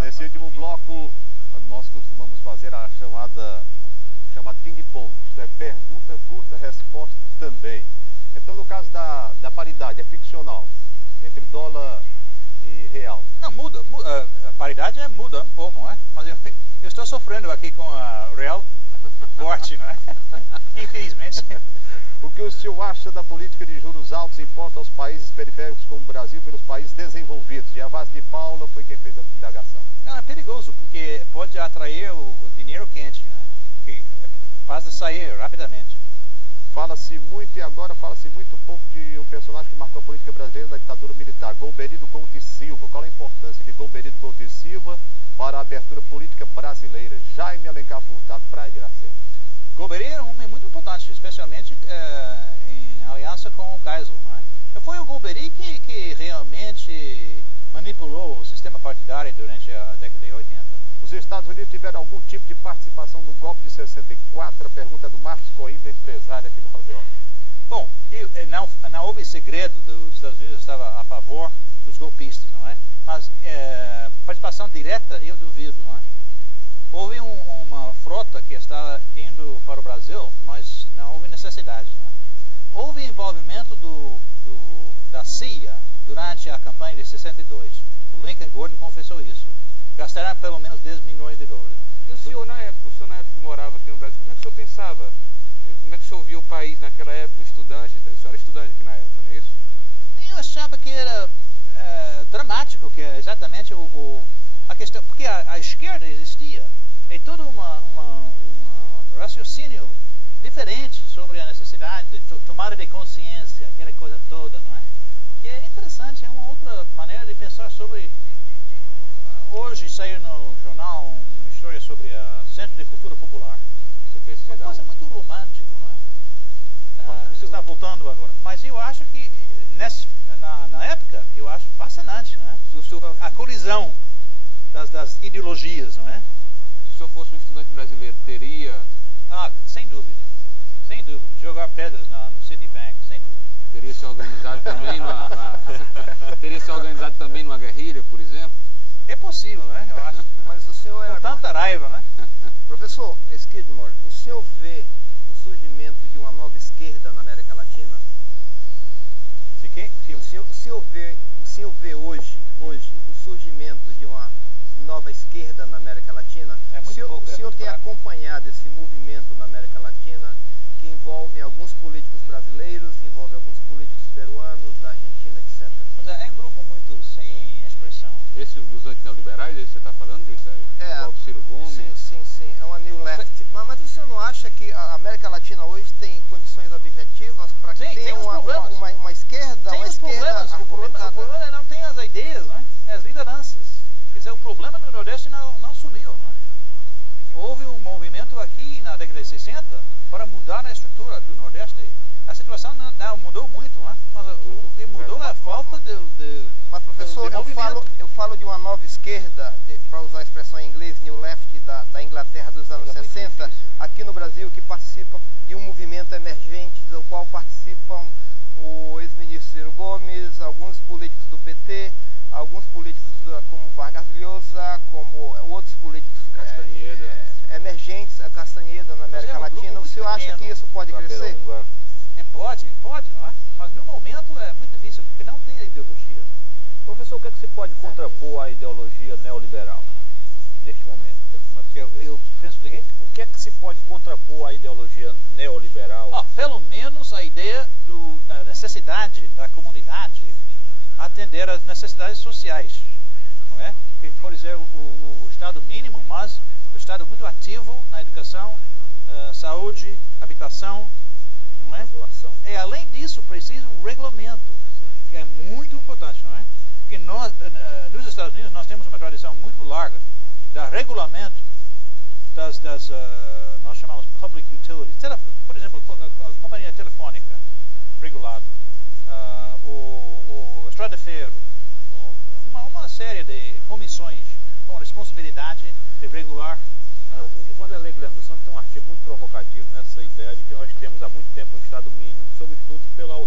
Nesse último bloco, nós costumamos fazer a chamada ping-pong, isto é, pergunta curta, resposta também. Então, no caso da paridade, é ficcional, entre dólar e real. Não, muda, a paridade muda um pouco, não é? Mas eu estou sofrendo aqui com a real forte, não é? Infelizmente. O que o senhor acha da política de juros altos imposta aos países periféricos como o Brasil pelos países desenvolvidos? E a Vaz de Paula foi quem fez a indagação. Não, é perigoso, porque pode atrair o dinheiro quente, né? Que faz sair rapidamente. Fala-se muito e agora fala-se muito pouco de um personagem que marcou a política brasileira na ditadura militar, Golbery do Couto e Silva. Qual a importância de Golbery do Couto e Silva para a abertura política brasileira? Jaime Alencar Furtado, Praia de Iracema. Golbery era um homem muito importante, especialmente em aliança com o Geisel, não é? Foi o Golbery que realmente manipulou o sistema partidário durante a década de 80. Os Estados Unidos tiveram algum tipo de participação no golpe de 64? A pergunta é do Marcos Coimbra, empresário aqui do Rodeó. Bom, não houve segredo dos Estados Unidos estava a favor dos golpistas, não é? Mas participação direta, eu duvido, não é? Houve uma frota que estava indo para o Brasil, mas não houve necessidade, não é? Houve envolvimento da CIA durante a campanha de 62. O Lincoln Gordon confessou isso. Gastaram pelo menos 10 milhões de dólares. E o senhor na época que morava aqui no Brasil, como é que o senhor pensava? Como é que o senhor via o país naquela época? Estudante, o senhor era estudante aqui na época, não é isso? Eu achava que era dramático, que é exatamente a questão, porque a esquerda existia, e todo um raciocínio diferente sobre a necessidade de tomada de consciência, aquela coisa toda, não é? Que é interessante, é uma outra maneira de pensar sobre. Hoje saiu no jornal uma história sobre o Centro de Cultura Popular. Uma coisa muito romântica, não é? Você está voltando agora. Mas eu acho que na época, eu acho fascinante, não é? A colisão das ideologias, não é? Se o senhor fosse um estudante brasileiro, teria... sem dúvida. Sem dúvida. Jogar pedras no Citibank, sem dúvida. Teria se organizado também teria se organizado também numa guerrilha, por exemplo? É possível, né? Eu acho. Mas o senhor com tanta raiva, né? Professor Skidmore, o senhor vê o surgimento de uma nova esquerda na América Latina? O senhor vê hoje o surgimento de uma nova esquerda na América Latina? O senhor tem acompanhado esse movimento na América Latina que envolve alguns políticos brasileiros, envolve alguns políticos peruanos, da Argentina, etc. Mas é um grupo muito sem expressão. Esse dos antineoliberais, esse você está falando disso aí? Envolve Ciro Gomes? Sim. É uma new left. Mas o senhor não acha que a América Latina hoje tem condições objetivas para que tenha uma esquerda? Tem os problemas. O problema não tem as ideias, né? É as lideranças. Quer dizer, o problema no Nordeste não sumiu, né? Houve um movimento aqui na década de 60 para mudar a estrutura do Nordeste. A situação não mudou muito, né? Mas o que mudou é a falta de Mas, professor, eu falo de uma nova esquerda, para usar a expressão em inglês, New Left, da Inglaterra dos anos 60, aqui no Brasil, que participa de um movimento emergente, do qual participam o ex-ministro Ciro Gomes, alguns políticos do PT, alguns políticos como Vargas Llosa, como outros políticos emergentes, a Castanheda na América Latina. O senhor acha que isso pode crescer? Pode, não é? Mas no momento é muito difícil, porque não tem a ideologia. Professor, o que é que se pode contrapor à ideologia neoliberal neste momento? Eu penso de quê? O que é que se pode contrapor à ideologia neoliberal? Pelo menos a ideia da necessidade da comunidade atender às necessidades sociais, não é? Que pode ser o Estado mínimo, mas o Estado muito ativo na educação, saúde, habitação, não é? E além disso, precisa um regulamento, que é muito importante, não é? Porque nos Estados Unidos nós temos uma tradição muito larga da regulamento nós chamamos public utilities, por exemplo, a companhia telefônica regulada, o Estrada de Ferro, uma série de comissões com responsabilidade de regular. O Vanderlei Guilherme dos Santos tem um artigo muito provocativo nessa ideia de que nós temos há muito tempo um Estado mínimo,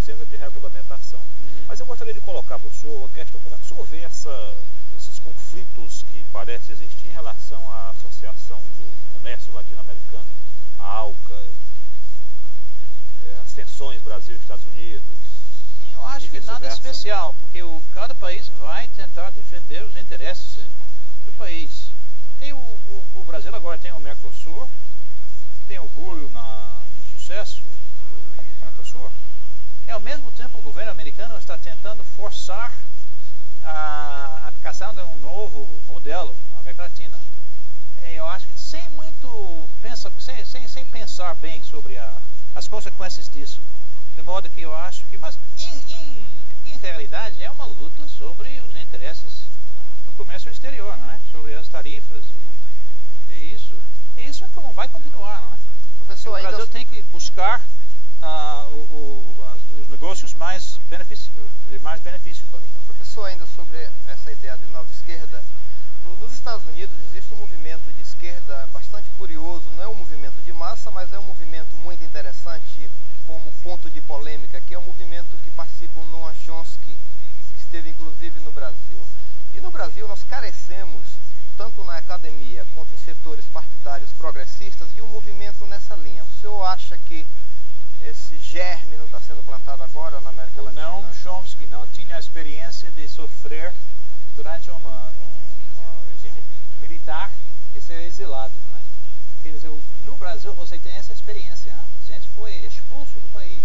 ausência de regulamentação. Mas eu gostaria de colocar para o senhor uma questão. Como é que o senhor vê esses conflitos que parecem existir em relação à Associação do Comércio Latino-Americano, a ALCA, as tensões Brasil e Estados Unidos? Eu acho que nada especial, porque cada país vai tentar defender os interesses do país. E o Brasil agora tem o Mercosul, tem orgulho no sucesso do Mercosul. E ao mesmo tempo o governo americano está tentando forçar a aplicação de um novo modelo na América Latina. E eu acho que sem pensar bem sobre as consequências disso. De modo que eu acho que, mas em realidade é uma luta sobre os interesses no comércio exterior, não é? Sobre as tarifas e isso. E isso é como vai continuar, não é? Professor, o Brasil tem que buscar os negócios de mais benefício para o Brasil. Professor, ainda sobre essa ideia de nova esquerda, nos Estados Unidos existe um movimento de esquerda bastante curioso, não é um movimento de massa, mas é um movimento muito interessante como ponto de polêmica, que é o movimento que participa o Noam Chomsky, que esteve inclusive no Brasil. E no Brasil nós carecemos, tanto na academia quanto em setores partidários progressistas, de um movimento nessa linha. O senhor acha que esse germe não está sendo plantado agora na América Latina? O Noam Chomsky não tinha a experiência de sofrer durante um regime militar e ser exilado, não é? Quer dizer, no Brasil você tem essa experiência, né? A gente foi expulso do país.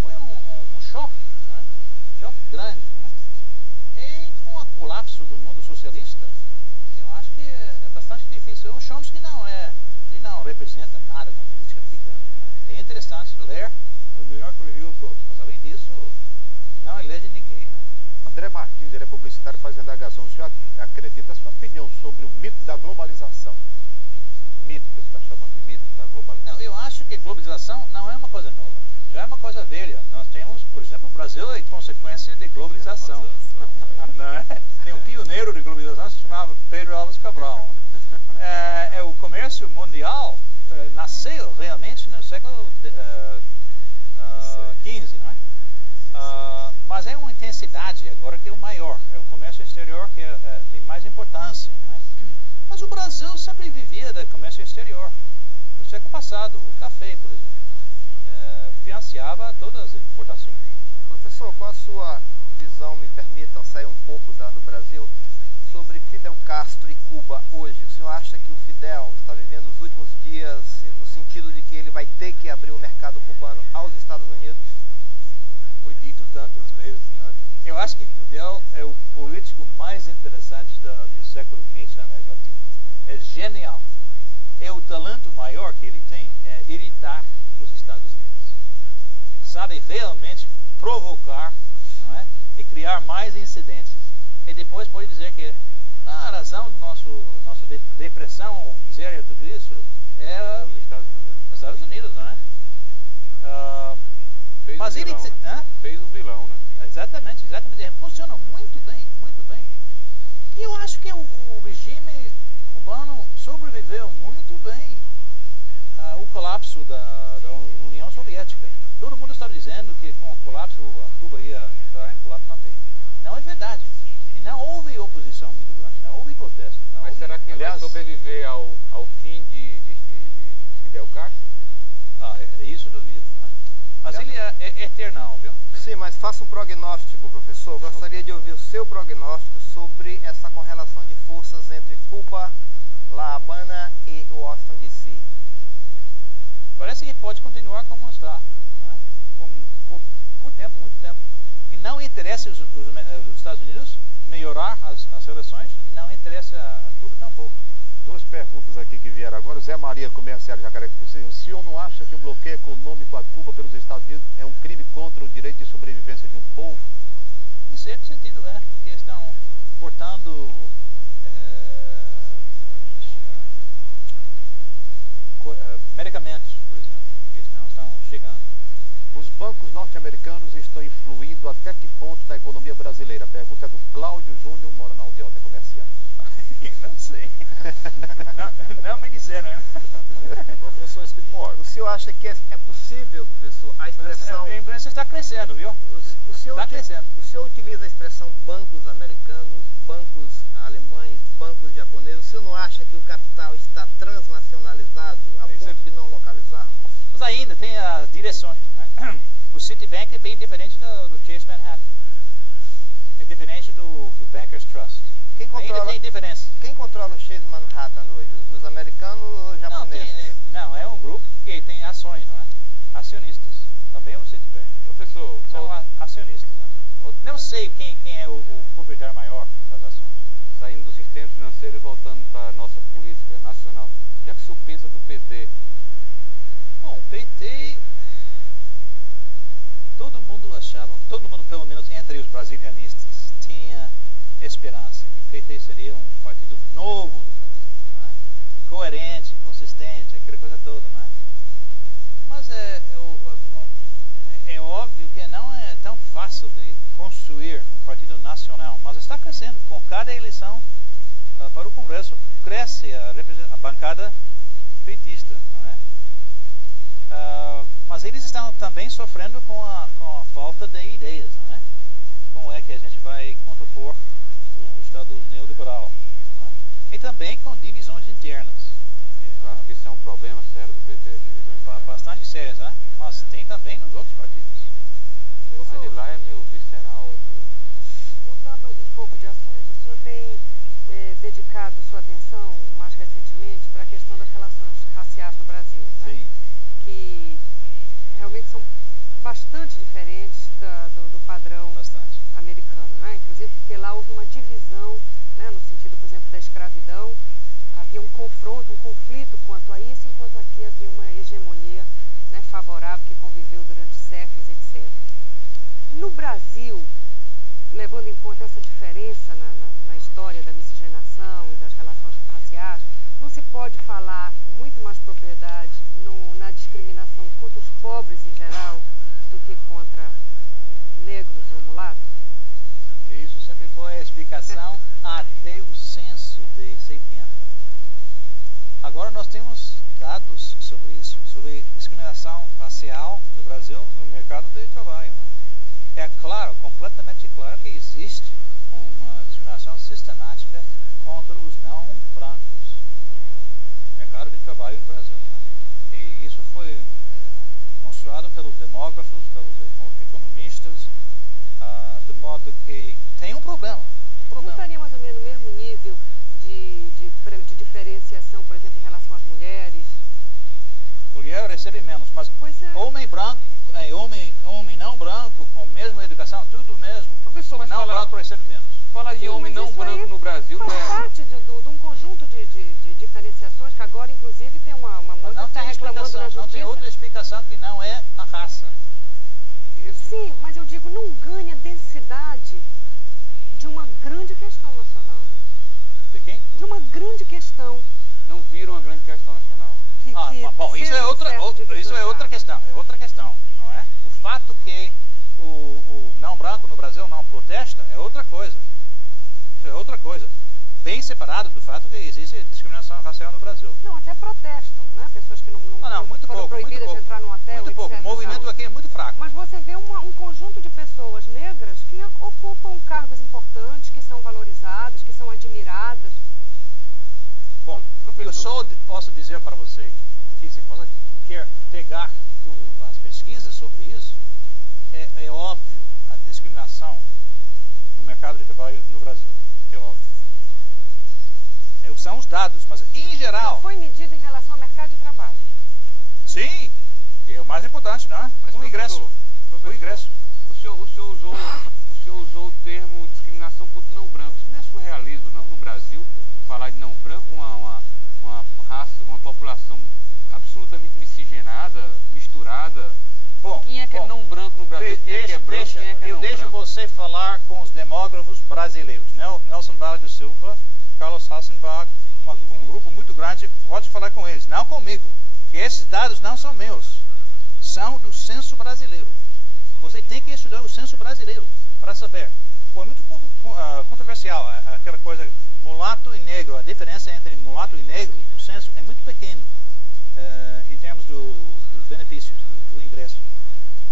Foi um choque, né? Choque grande, né? E com o colapso do mundo socialista, eu acho que é bastante difícil. O Chomsky ele não representa nada na política americana, né? É interessante ler o New York Review of Books, mas além disso, não elege ninguém, né? André Martins, ele é publicitário, faz indagação. O senhor acredita, a sua opinião sobre o mito da globalização? Mito, você está chamando de mito da globalização. Não, eu acho que globalização não é uma coisa nova, já é uma coisa velha. Nós temos, por exemplo, o Brasil é consequência de globalização. Não é? Tem um pioneiro de globalização que se chamava Pedro Álvares Cabral. O comércio mundial nasceu realmente no século XV, não é? Mas é uma intensidade agora que é o maior, é o comércio exterior que tem mais importância, não é? Mas o Brasil sempre vivia do comércio exterior. No século passado, o café, por exemplo, financiava todas as importações. Professor, qual a sua visão, me permita sair um pouco do Brasil, sobre Fidel Castro e Cuba hoje? O senhor acha que o Fidel está vivendo os últimos dias no sentido de que ele vai ter que abrir o mercado cubano aos Estados Unidos? Foi dito tantas vezes, né? Eu acho que Fidel é o político mais interessante do século XX na América Latina. É genial. É o talento maior que ele tem é irritar os Estados Unidos. Sabe realmente provocar, não é? E criar mais incidentes. E depois pode dizer que a razão do nossa depressão, miséria, tudo isso é os Estados Unidos, não é? Mas ele fez um vilão, né? Exatamente. Funciona muito bem, muito bem. E eu acho que o regime cubano sobreviveu muito bem ao colapso da União Soviética. Todo mundo estava dizendo que com o colapso a Cuba ia entrar em colapso também. Não é verdade. E não houve oposição muito grande, não houve protesto. Mas será que ele vai sobreviver ao fim de Fidel Castro? Isso duvido, né? Mas ele é eternal, viu? Sim, mas faça um prognóstico, professor. Eu gostaria de ouvir o seu prognóstico sobre essa correlação de forças entre Cuba, La Habana e Washington DC. Parece que pode continuar como está, né? Por tempo, muito tempo. E não interessa os Estados Unidos melhorar as relações, e não interessa a Cuba tampouco. Duas perguntas aqui que vieram agora. O Zé Maria, comerciário de Jacaré, o senhor não acha que o bloqueio econômico a Cuba pelos Estados Unidos é um crime contra o direito de sobrevivência de um povo? Em certo sentido, porque estão cortando medicamentos, por exemplo, que não estão chegando. Os bancos norte-americanos estão influindo até que ponto na economia brasileira? A pergunta é do Cláudio Júnior, mora na Aldeota, é comerciante. Não sei. não me disseram, né? Professor Skidmore. O senhor acha que é possível, professor, a expressão expressão... A imprensa está crescendo, viu? Está crescendo. O senhor utiliza a expressão bancos americanos, bancos alemães, bancos japoneses. O senhor não acha que o capital está transnacionalizado a ponto de não localizarmos? Mas ainda tem as direções, né? O Citibank é bem diferente do Chase Manhattan. É diferente do Bankers Trust. Ainda tem diferença. Quem controla o Chase Manhattan hoje? Os americanos ou os japoneses? Não, é um grupo que tem ações, não é? Acionistas. Também o Citibank. Professor, são acionistas, né? Não sei quem é o proprietário maior das ações. Saindo do sistema financeiro e voltando para a nossa política nacional, o que é que o senhor pensa do PT? Bom, o PT, todo mundo achava, todo mundo pelo menos entre os brasilianistas, tinha esperança que o PT seria um partido novo no Brasil, não é? Coerente, consistente, aquela coisa toda, não é? Mas é óbvio que não é tão fácil de construir um partido nacional, mas está crescendo. Com cada eleição para o Congresso, cresce a bancada petista, não é? Mas eles estão também sofrendo com a falta de ideias, não é? Como é que a gente vai contrapor o Estado neoliberal, não é? E também com divisões internas. Eu acho que isso é um problema sério do PT, divisões internas. Bastante sério, né? Mas tem também nos outros partidos. Mas de lá é meio visceral, é meio... Mudando um pouco de assunto, o senhor tem dedicado sua atenção mais recentemente para a questão das relações raciais no Brasil, né? Sim. Que realmente são bastante diferentes do padrão americano, né? Inclusive porque lá houve uma divisão, né, no sentido, por exemplo, da escravidão. Havia um confronto, um conflito quanto a isso, enquanto aqui havia uma hegemonia, né, favorável que conviveu durante séculos, etc. No Brasil, levando em conta essa diferença na história da miscigenação e das relações raciais, não se pode falar com muito mais propriedade na discriminação contra os pobres em geral do que contra negros ou mulatos? Isso sempre foi a explicação até o censo de 70. Agora nós temos dados sobre isso, sobre discriminação racial no Brasil, no mercado de trabalho, né? É claro, completamente claro que existe uma discriminação sistemática contra os não brancos no mercado de trabalho no Brasil, né? E isso foi mostrado pelos demógrafos, pelos economistas, de modo que tem um problema. Não estaria mais ou menos no mesmo nível de diferenciação, por exemplo, em relação às mulheres? Mulher recebe menos, mas homem branco, homem não branco, com a mesma educação, tudo mesmo. Professor, mas não branco recebe menos. Falar de homem não branco no Brasil não é... Faz parte de um conjunto de diferenciações que agora, inclusive, tem uma moça que está reclamando na justiça. Não tem outra explicação que não é a raça. Isso. Sim, mas eu digo, não ganha densidade de uma grande questão nacional, né? De quem? De uma grande questão. Não vira uma grande questão nacional. Bom, isso é outra questão. É outra questão, não é? O fato que o não branco no Brasil não protesta é outra coisa. Isso é outra coisa. Bem separado do fato que existe discriminação racial no Brasil. Não, até protestam, né? Pessoas que não foram proibidas de entrar no hotel, muito pouco. O movimento aqui é muito fraco. Mas você vê um conjunto de pessoas negras que ocupam cargos importantes, que são valorizadas, que são admiradas. Bom, eu só posso dizer para você que se você quer pegar as pesquisas sobre isso, é óbvio a discriminação no mercado de trabalho no Brasil. É óbvio. São os dados, mas em geral... Só foi medido em relação ao mercado de trabalho. Sim, que é o mais importante, não é? Mas, o ingresso. Professor, o ingresso. O senhor usou o termo discriminação contra não brancos. Isso não é surrealismo, não, no Brasil? Falar de não branco, uma raça, uma população absolutamente miscigenada, misturada. Bom, quem é que é não branco no Brasil? Quem é que é branco? Quem é que é não branco? Eu deixo você falar com os demógrafos brasileiros. Nelson Vale do Silva, Carlos Hassenbach, um grupo muito grande, pode falar com eles, não comigo, porque esses dados não são meus, são do censo brasileiro. Você tem que estudar o censo brasileiro para saber. Foi muito controversial aquela coisa, mulato e negro, a diferença entre mulato e negro, o censo é muito pequeno em termos dos benefícios, do ingresso.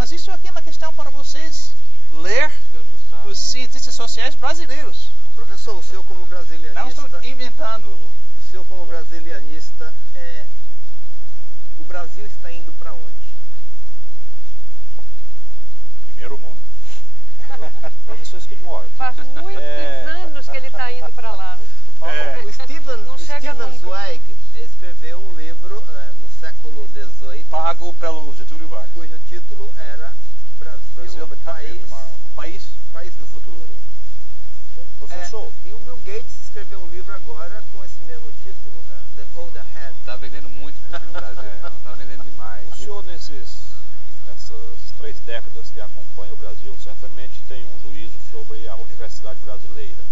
Mas isso aqui é uma questão para vocês ler os cientistas sociais brasileiros. Professor, o senhor como brasilianista... Não estou inventando. O senhor como brasilianista, o Brasil está indo para onde? Primeiro mundo. Professor Skidmore. Faz muitos anos que ele está indo para lá, né? O Steven Zweig escreveu um livro no século XVIII, Pago pelo Getúlio Vargas, cujo título era Brasil, país do futuro. Professor. E o Bill Gates escreveu um livro agora com esse mesmo título, The Road Ahead. Está vendendo muito no Brasil, está vendendo demais. O senhor, nessas 3 décadas que acompanha o Brasil, certamente tem um juízo sobre a universidade brasileira.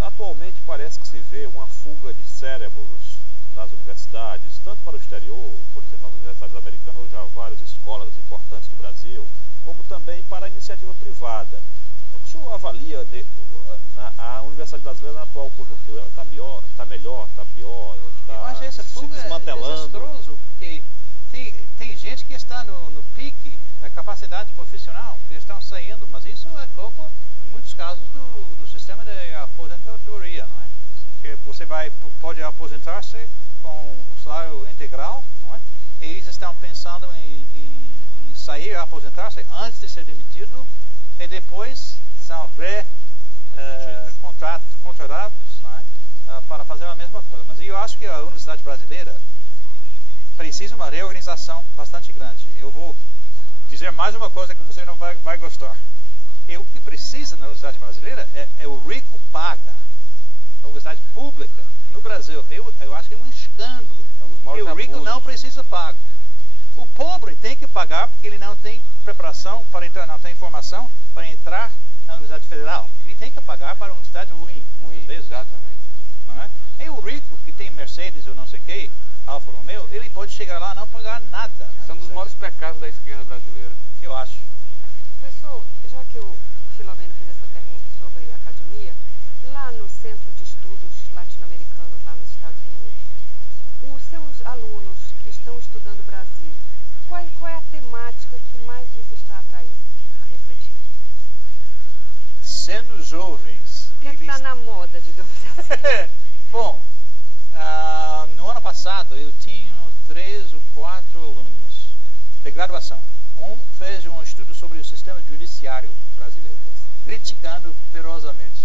Atualmente parece que se vê uma fuga de cérebros das universidades, tanto para o exterior, por exemplo, nas universidades americanas, hoje há várias escolas importantes do Brasil, como também para a iniciativa privada. Como é que o senhor avalia a universidade brasileira na atual conjuntura? Ela está melhor, está pior, Eu acho essa se fuga desmantelando? desastroso, porque tem gente que está no pique da capacidade profissional, que estão saindo, mas isso é culpa, em muitos casos, do sistema de aposentadoria, não é? Que você pode aposentar-se com o salário integral, não é? E eles estão pensando em sair e aposentar-se antes de ser demitido, e depois são contratados, não é? Para fazer a mesma coisa. Mas eu acho que a universidade brasileira precisa de uma reorganização bastante grande. Eu vou dizer mais uma coisa que você não vai gostar. O que precisa na universidade brasileira é o rico paga. A universidade pública no Brasil, eu acho que é um escândalo. E o rico não precisa pagar. O pobre tem que pagar porque ele não tem preparação para entrar, não tem formação para entrar na Universidade Federal. Ele tem que pagar para uma universidade ruim, às vezes. Exatamente. Não é? E o rico que tem Mercedes ou não sei o que, Alfa Romeo, ele pode chegar lá e não pagar nada. São dos maiores pecados da esquerda brasileira. Eu acho. Professor, já que o Filomeno fez essa pergunta sobre a academia, lá no Centro de Estudos Latino-Americanos, lá nos Estados Unidos, os seus alunos que estão estudando o Brasil, qual é a temática que mais os está atraindo a refletir? Sendo jovens... O que é que está na moda, digamos assim? Bom, no ano passado eu tinha 3 ou 4 alunos de graduação. Um fez um estudo sobre o sistema judiciário brasileiro, criticando ferozmente.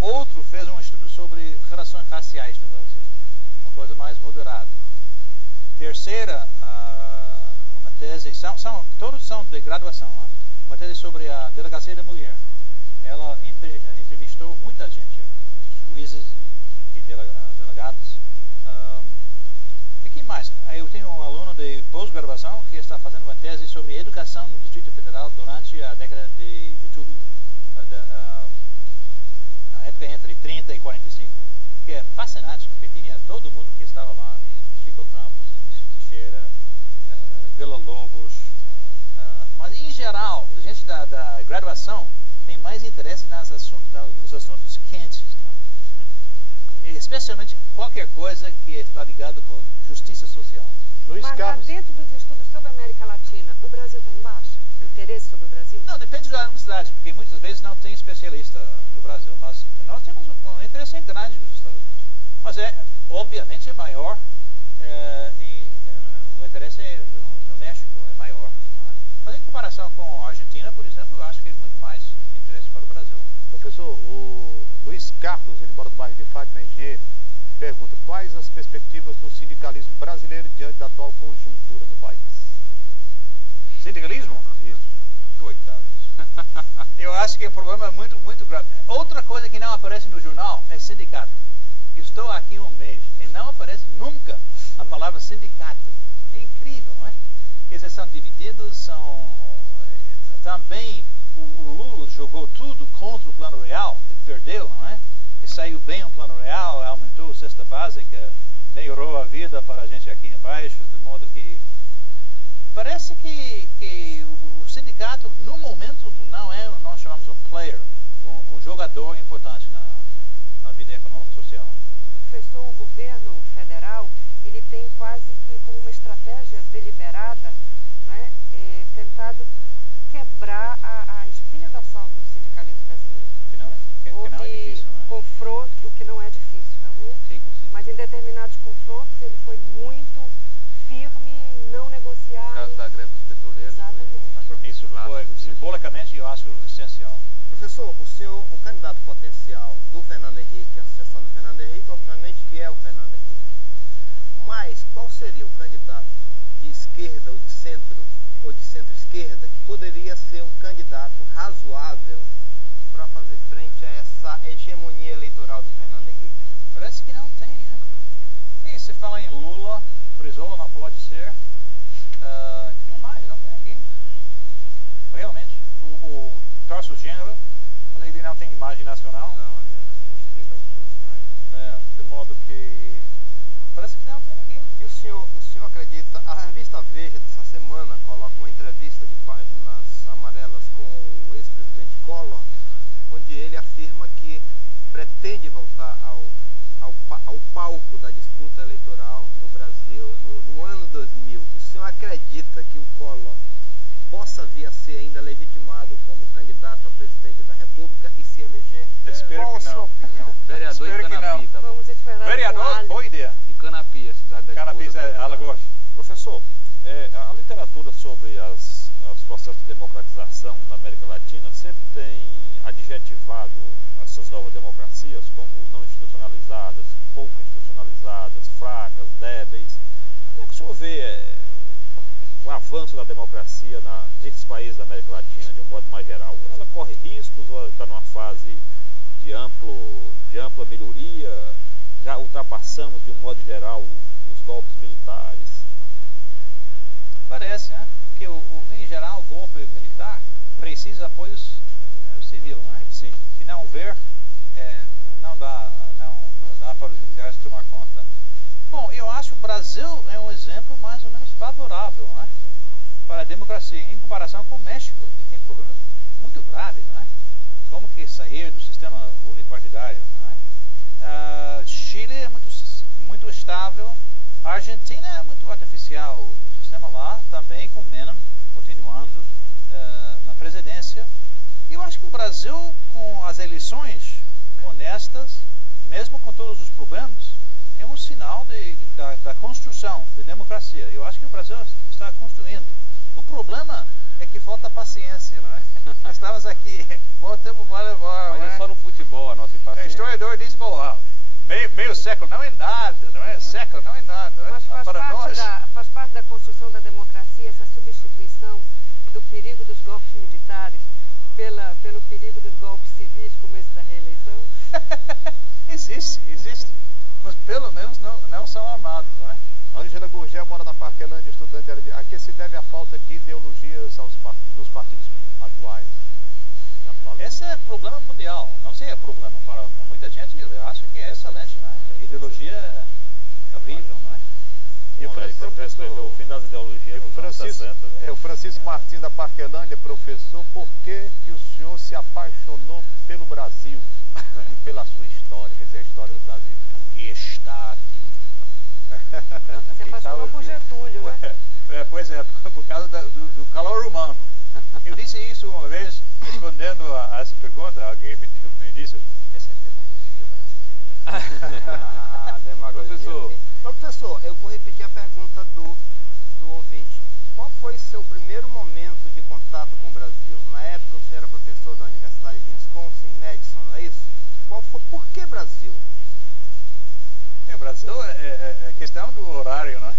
Outro fez um estudo sobre relações raciais no Brasil, uma coisa mais moderada. Terceira, uma tese, todos são de graduação, hein? Uma tese sobre a delegacia da mulher. Ela entrevistou muita gente, juízes e delegados. E que mais? Eu tenho um aluno de pós-graduação que está fazendo uma tese sobre educação no Distrito Federal durante a década de Getúlio, a época entre 30 e 45, que é fascinante, porque tinha todo mundo que estava lá, Chico Campos, Teixeira, Vila Lobos, mas em geral, a gente da graduação tem mais interesse nos assuntos quentes, né? Especialmente qualquer coisa que está ligado com justiça social. Mas lá dentro dos estudos sobre a América Latina, o Brasil está em baixa? Interesse sobre o Brasil? Não, depende da universidade, porque muitas vezes não tem especialista no Brasil, mas nós temos um interesse grande nos Estados Unidos. Mas obviamente é maior, o interesse no México é maior. Né? Mas em comparação com a Argentina, por exemplo, eu acho que é muito mais interesse para o Brasil. Professor, o Luiz Carlos, ele mora no bairro de Fátima, engenheiro, pergunta quais as perspectivas do sindicalismo brasileiro diante da atual conjuntura no país. Sindicalismo? Isso. Coitado disso. Eu acho que é um problema muito, muito grave. Outra coisa que não aparece no jornal é sindicato. Estou aqui um mês e não aparece nunca a palavra sindicato. É incrível, não é? Quer dizer, são divididos, também o Lula jogou tudo contra o Plano Real, perdeu, não é? E saiu bem o Plano Real, aumentou a cesta básica, melhorou a vida para a gente aqui embaixo, de modo que parece que o sindicato, no momento, não é, nós chamamos um player, um jogador importante na vida econômica e social. Professor, o governo federal, ele tem quase que como uma estratégia deliberada, né, tentado quebrar a espinha dorsal do sindicalismo brasileiro. Que não é difícil, né? Confronto, o que não é difícil, realmente. Sim, mas em determinados confrontos ele foi muito firme em não negociar. No caso da greve dos petroleiros. Exatamente. Isso foi, simbolicamente, eu acho essencial. Professor, o candidato potencial do Fernando Henrique, a sucessão do Fernando Henrique, obviamente que é o Fernando Henrique. Mas qual seria o candidato de esquerda ou de centro-esquerda que poderia ser um candidato razoável para fazer frente a essa hegemonia eleitoral do Fernando Henrique? Parece que não tem, né? E se fala em Lula, Brizola não pode ser. Quem mais? Não tem ninguém. Realmente. O Tarso Genro, ele não tem imagem nacional. Não, ele é restrito ao sul demais. De modo que parece que não tem ninguém. E o senhor acredita, a revista Veja dessa semana coloca uma entrevista de páginas amarelas com o ex-presidente Collor, onde ele afirma que pretende voltar ao palco da disputa eleitoral no Brasil no ano 2000. O senhor acredita que o Collor possa vir a ser ainda legitimado como candidato a presidente da República e se eleger? Qual a sua opinião? Vereador em Canapi, tá bom? Vamos esperar. Vereador, boa ideia. Em Canapi, a cidade da Canapi, esposa. Alagoas. Professor, a literatura sobre os processos de democratização na América Latina sempre tem adjetivado essas novas democracias como não institucionalizadas, pouco institucionalizadas, fracas, débeis. Como é que o senhor vê o avanço da democracia nesses países da América Latina, de um modo mais geral? Ela corre riscos ou ela está numa fase de ampla melhoria? Já ultrapassamos, de um modo geral, os golpes militares? Parece, né? Que, em geral, o golpe militar precisa de apoio civil, né? Sim. Se não houver, não dá para os militares tomar conta. Bom, eu acho que o Brasil é um exemplo mais ou menos favorável, né? Para a democracia, em comparação com o México, que tem problemas muito graves, né? Como que sair do sistema unipartidário, né? Chile é muito estável. A Argentina é muito artificial. O sistema lá também com Menem continuando na presidência. E eu acho que o Brasil, com as eleições honestas, mesmo com todos os problemas, é um sinal da construção de democracia. Eu acho que o Brasil está construindo. O problema é que falta paciência, não é? Estamos aqui, quanto tempo vai levar? Mas é só no futebol a nossa impaciência. O historiador diz, bom, meio século não é nada, não é? Século não é nada. Mas faz parte da construção da democracia essa substituição do perigo dos golpes militares pelo perigo dos golpes civis, como esse da reeleição? Existe. Mas pelo menos não são armados, não é? Ângela Gurgel mora na Parquelândia, estudante. A que se deve a falta de ideologias nos partidos atuais? Esse é problema mundial. Não sei, é problema para muita gente. Eu acho que é excelente, né? A ideologia é horrível, não é? E o Francisco já escreveu O Fim das Ideologias nos anos 60, né? O Francisco Martins da Parquelândia, professor, por que o senhor se apaixonou pelo Brasil e pela sua história, quer dizer, a história do Brasil? Porque está aqui. Se apaixonou por Getúlio, né? Pois é, por causa do calor humano. Eu disse isso uma vez, respondendo a essa pergunta, alguém me disse, essa é a demagogia brasileira. Professor, eu vou repetir a pergunta do ouvinte. Qual foi seu primeiro momento de contato com o Brasil? Na época você era professor da Universidade de Wisconsin, em Madison, não é isso? Por que Brasil? O Brasil é questão do horário, né?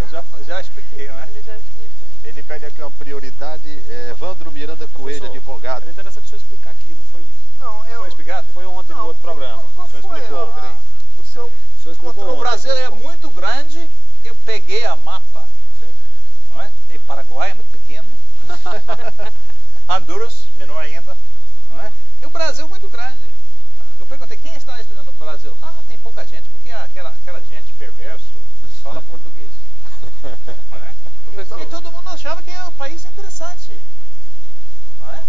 Eu já expliquei, não é? Ele já explicou. Ele pede aqui uma prioridade, Evandro Miranda Coelho, advogado. É interessante o senhor explicar aqui, não foi? Foi explicado? Foi ontem no outro programa. Qual foi? O senhor O Brasil é muito grande, eu peguei a mapa. Sim. Não é? E Paraguai é muito pequeno. Honduras, menor ainda. Não é? E o Brasil é muito grande. Eu perguntei, quem está estudando no Brasil? Tem pouca gente, porque aquela gente perverso fala português. Não é? E todo mundo achava que é um país interessante. Não é?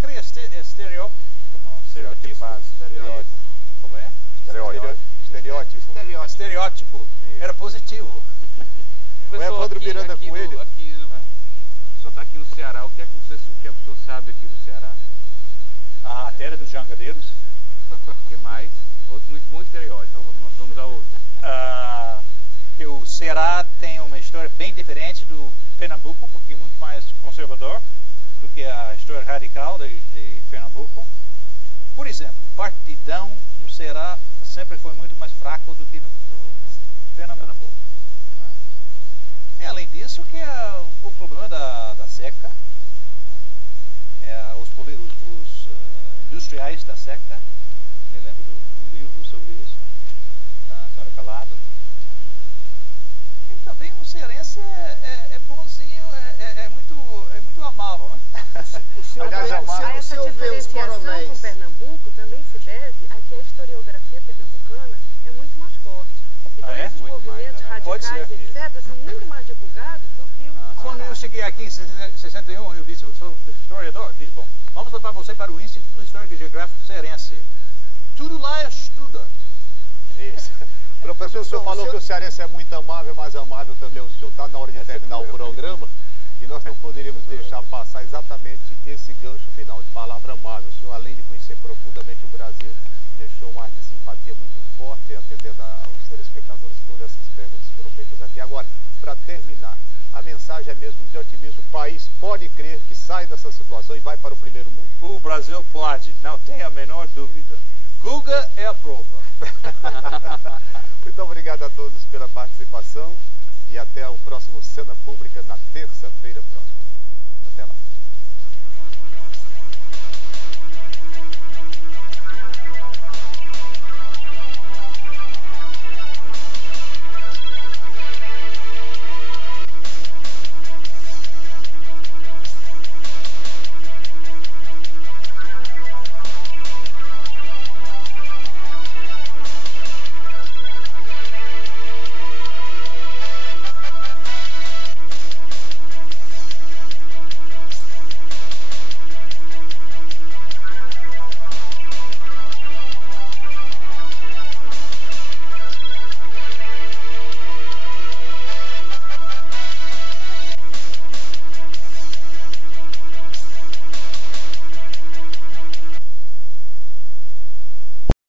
Cria estereótipo. Como é? Estereótipo. Era positivo. Professor, Evandro Miranda Coelho. O senhor está aqui no Ceará, o que é que o senhor sabe aqui do Ceará? A terra dos jangadeiros. O que mais? Outro muito bom estereótipo. Vamos ao outro. Que o Ceará tem uma história bem diferente do Pernambuco, porque é muito mais conservador do que a história radical de Pernambuco. Por exemplo, o partidão no Ceará sempre foi muito mais fraco do que no Pernambuco. E além disso, que é o problema da seca, os industriais da seca, me lembro do livro sobre isso, Antônio Calado. E também o cearense é bonzinho, é muito amável, né? Essa diferenciação com Pernambuco também se deve a que a historiografia pernambucana é muito mais forte. Então esses movimentos radicais, etc., são muito mais divulgados do que o... Quando eu cheguei aqui em 61, eu disse, eu sou historiador, disse, bom, vamos levar você para o Instituto Histórico e Geográfico Cearense. Tudo lá é estudante. Isso. Professor, o senhor falou que o cearense é muito amável, mas amável também o senhor. Está na hora de terminar o programa e nós não poderíamos deixar passar exatamente esse gancho final de palavra amável. O senhor, além de conhecer profundamente o Brasil, deixou um ar de simpatia muito forte, atendendo aos telespectadores todas essas perguntas que foram feitas aqui. Agora, para terminar, a mensagem é mesmo de otimismo. O país pode crer que sai dessa situação e vai para o primeiro mundo?